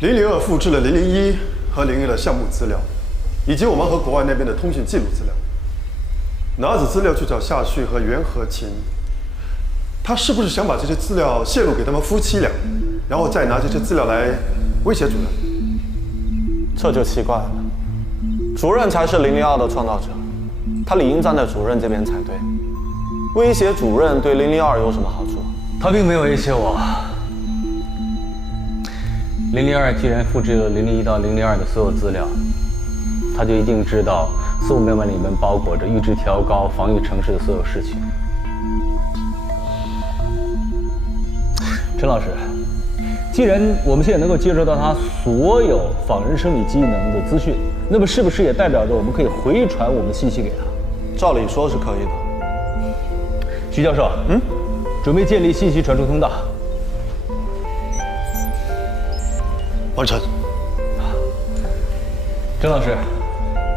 002复制了001和010的项目资料，以及我们和国外那边的通讯记录资料。拿着资料去找夏旭和袁和琴，他是不是想把这些资料泄露给他们夫妻俩，然后再拿这些资料来威胁主任？这就奇怪了，主任才是002的创造者，他理应站在主任这边才对。威胁主任对002有什么好处？他并没有威胁我。002既然复制了001到002的所有资料，他就一定知道400万里面包裹着预知调高防御城市的所有事情。陈老师，既然我们现在能够接收到他所有仿人生理机能的资讯，那么是不是也代表着我们可以回传我们的信息给他？照理说是可以的。徐教授，准备建立信息传输通道。完成。郑老师，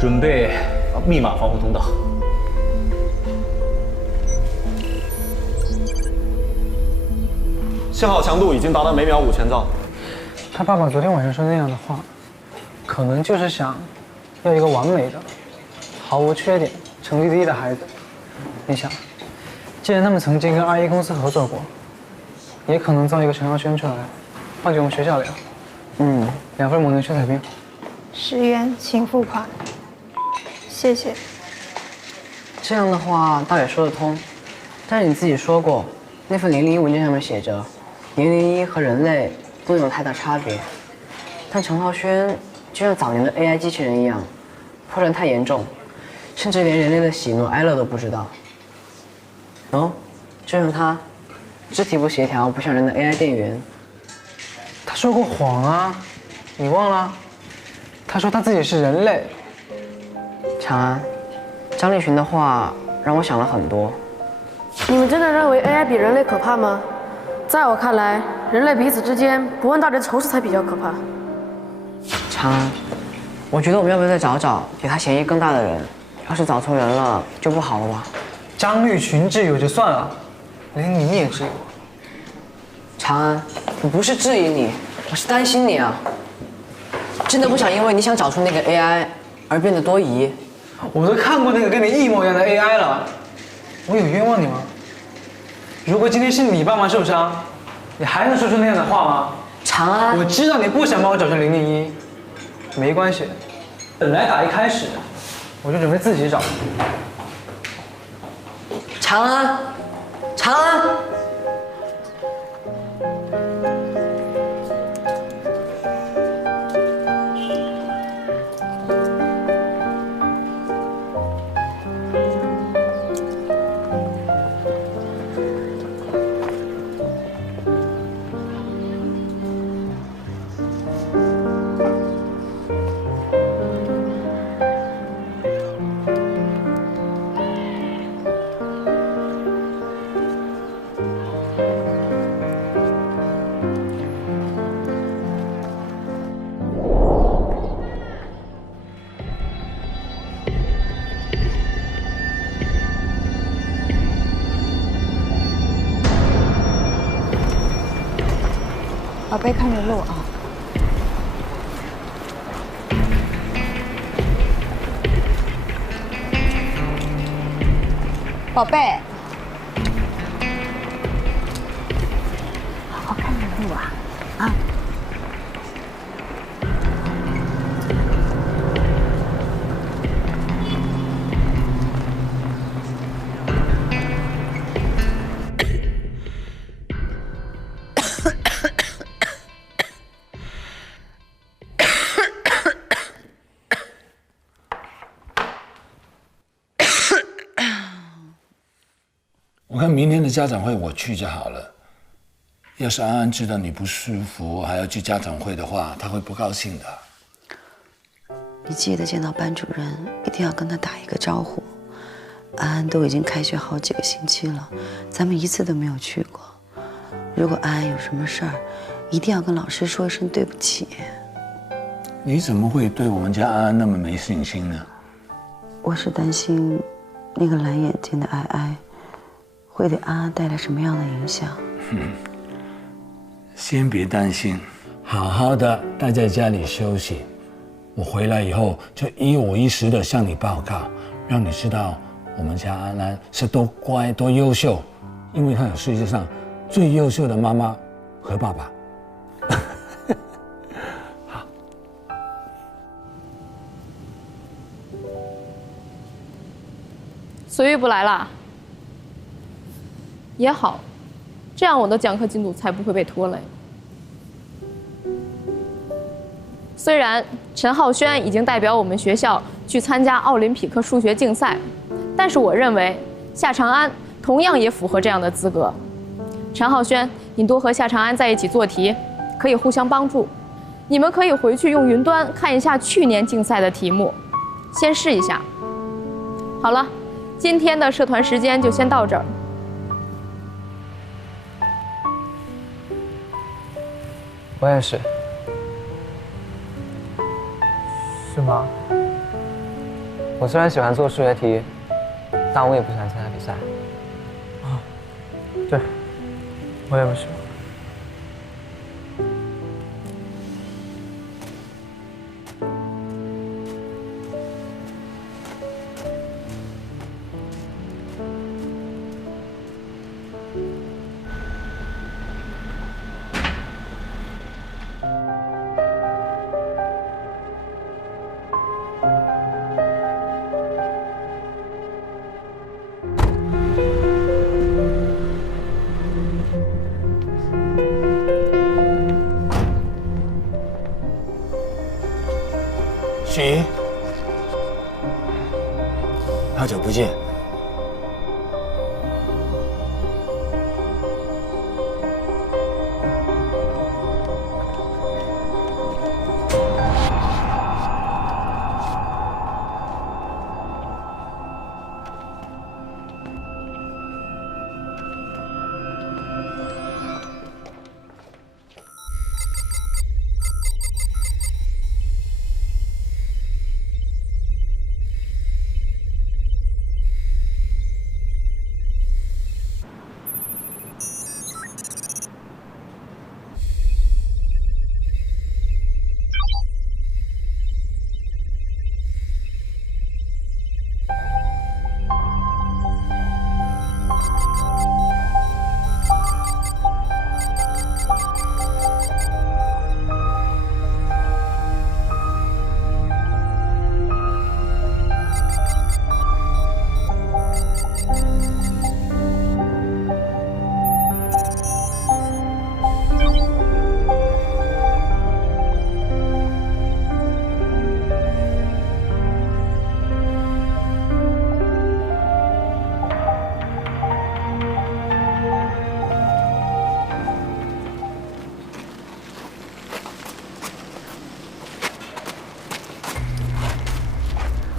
准备密码防护通道。信号强度已经达到每秒5000兆。他爸爸昨天晚上说那样的话，可能就是想要一个完美的、毫无缺点、成绩第一的孩子。你想，既然他们曾经跟R1公司合作过，也可能造一个陈耀轩出来，放进我们学校里。2份某能血彩冰。10元，请付款。谢谢。这样的话倒也说得通，但是你自己说过，那份001文件上面写着，001和人类不能有太大差别。但陈浩轩就像早年的 AI 机器人一样，破绽太严重，甚至连人类的喜怒哀乐都不知道。就像他，肢体不协调，不像人的 AI 店员。他说过谎啊，你忘了？他说他自己是人类。长安，张立群的话让我想了很多。你们真的认为 AI 比人类可怕吗？在我看来，人类彼此之间不问大的仇视才比较可怕。长安，我觉得我们要不要再找找比他嫌疑更大的人？要是找错人了，就不好了吧？张立群质疑我就算了，连你也质疑我。长安，我不是质疑你，我是担心你啊。真的不想因为你想找出那个 AI 而变得多疑。我都看过那个跟你一模一样的 AI 了，我有冤枉你吗？如果今天是你爸妈受伤，你还能说出那样的话吗？长安，我知道你不想帮我找出001，没关系，本来打一开始我就准备自己找。长安，长安。宝贝，看着路啊！宝贝，好好看着路啊！啊！我看明天的家长会我去就好了。要是安安知道你不舒服还要去家长会的话，她会不高兴的。你记得见到班主任一定要跟他打一个招呼。安安都已经开学好几个星期了，咱们一次都没有去过。如果安安有什么事儿，一定要跟老师说一声对不起。你怎么会对我们家安安那么没信心呢？我是担心那个蓝眼睛的哀哀会给安安带来什么样的影响。先别担心，好好的待在家里休息。我回来以后就一五一十的向你报告，让你知道我们家安安是多乖多优秀，因为她有世界上最优秀的妈妈和爸爸。好。随玉不来啦？也好，这样我的讲课进度才不会被拖累。虽然陈浩轩已经代表我们学校去参加奥林匹克数学竞赛，但是我认为夏长安同样也符合这样的资格。陈浩轩，你多和夏长安在一起做题，可以互相帮助。你们可以回去用云端看一下去年竞赛的题目，先试一下。好了，今天的社团时间就先到这儿。我也是。是吗？我虽然喜欢做数学题，但我也不想参加比赛。啊，对，我也不喜欢。许，好久不见。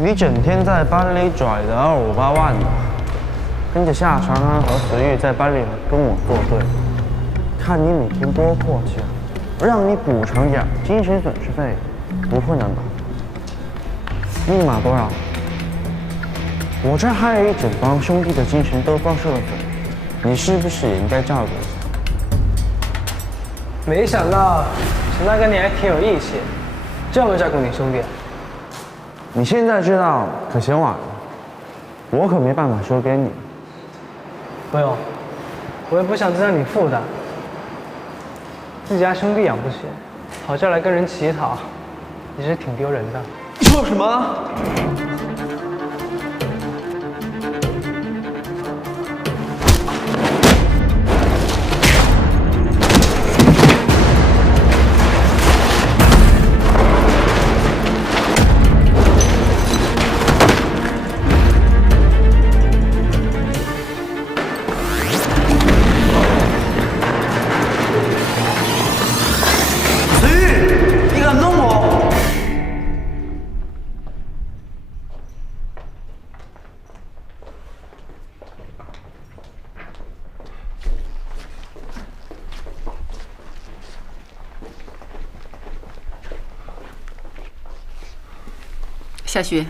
你整天在班里拽的258万的，跟着夏长安和随玉在班里跟我作对，看你每天多阔气啊！让你补偿点精神损失费，不困难吧？密码多少？我这还有一整帮兄弟的精神都放射了粉，你是不是也应该照顾一下？没想到陈大哥你还挺有义气，这么照顾你兄弟。你现在知道可嫌晚了，我可没办法说给你。不用，我也不想增加你负担。自己家兄弟养不起，跑这儿来跟人乞讨，也是挺丢人的。说什么？小徐，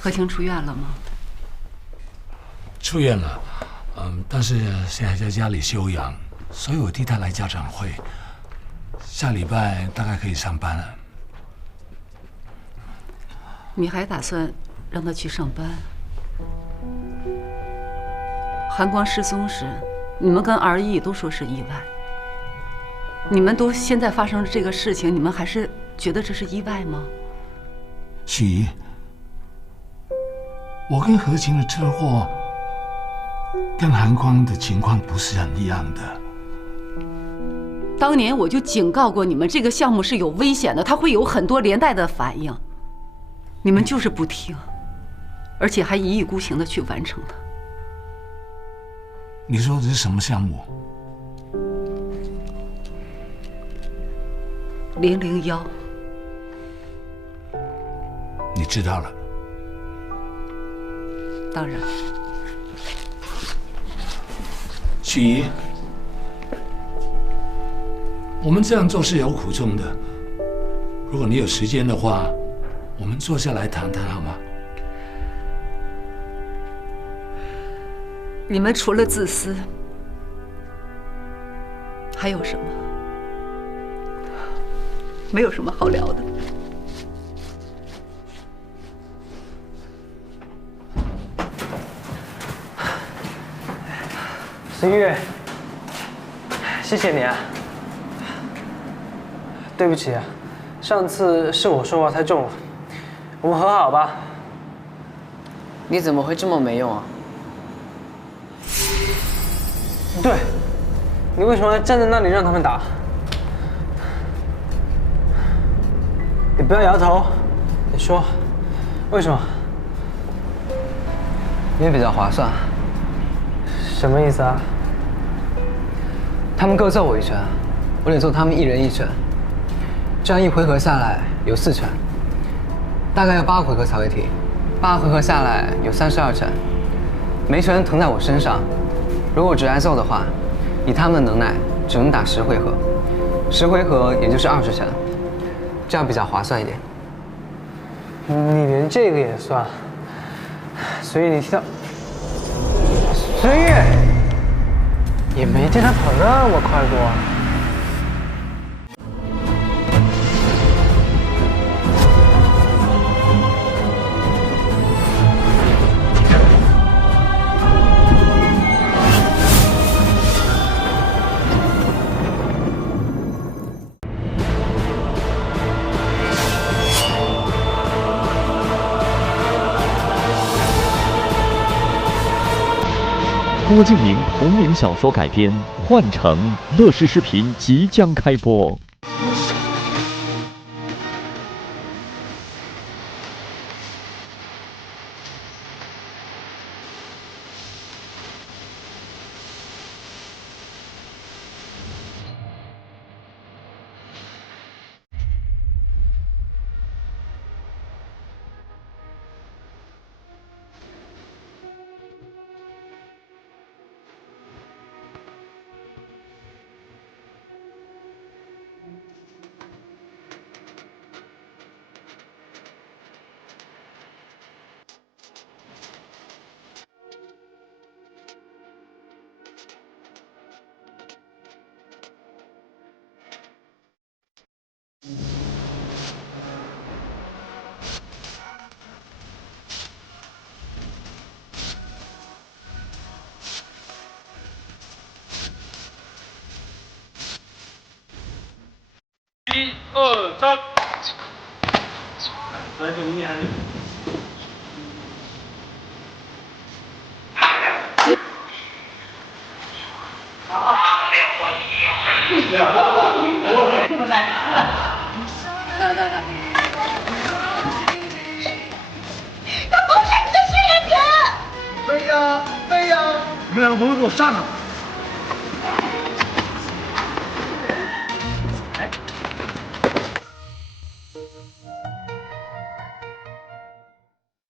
何婷出院了吗？出院了，但是现在在家里休养，所以我替他来家长会。下礼拜大概可以上班了。你还打算让他去上班？韩光失踪时，你们跟二姨都说是意外。你们都现在发生了这个事情，你们还是觉得这是意外吗？许姨，我跟何晴的车祸跟韩光的情况不是很一样的。当年我就警告过你们，这个项目是有危险的，它会有很多连带的反应。你们就是不听，而且还一意孤行的去完成它。你说的是什么项目？001。你知道了？当然。许姨，我们这样做是有苦衷的。如果你有时间的话，我们坐下来谈谈好吗？你们除了自私，还有什么？没有什么好聊的。石玉，谢谢你啊。对不起啊，上次是我说话太重了，我们和好吧。你怎么会这么没用啊？对，你为什么还站在那里让他们打？你不要摇头，你说，为什么？因为比较划算。什么意思啊？他们各揍我一拳，我得揍他们一人一拳，这样一回合下来有4拳，大概要8回合才会停，8回合下来有32拳，每拳疼在我身上。如果只挨揍的话，以他们的能耐，只能打10回合，10回合也就是20拳，这样比较划算一点。你连这个也算，所以你听到孙玉也没见他跑那么快过。郭敬明同名小说改编，《幻城》乐视视频即将开播。1、2、3。来，这明年还是。他不是你的训练者。没呀，没呀，你们两个不会给我上啊！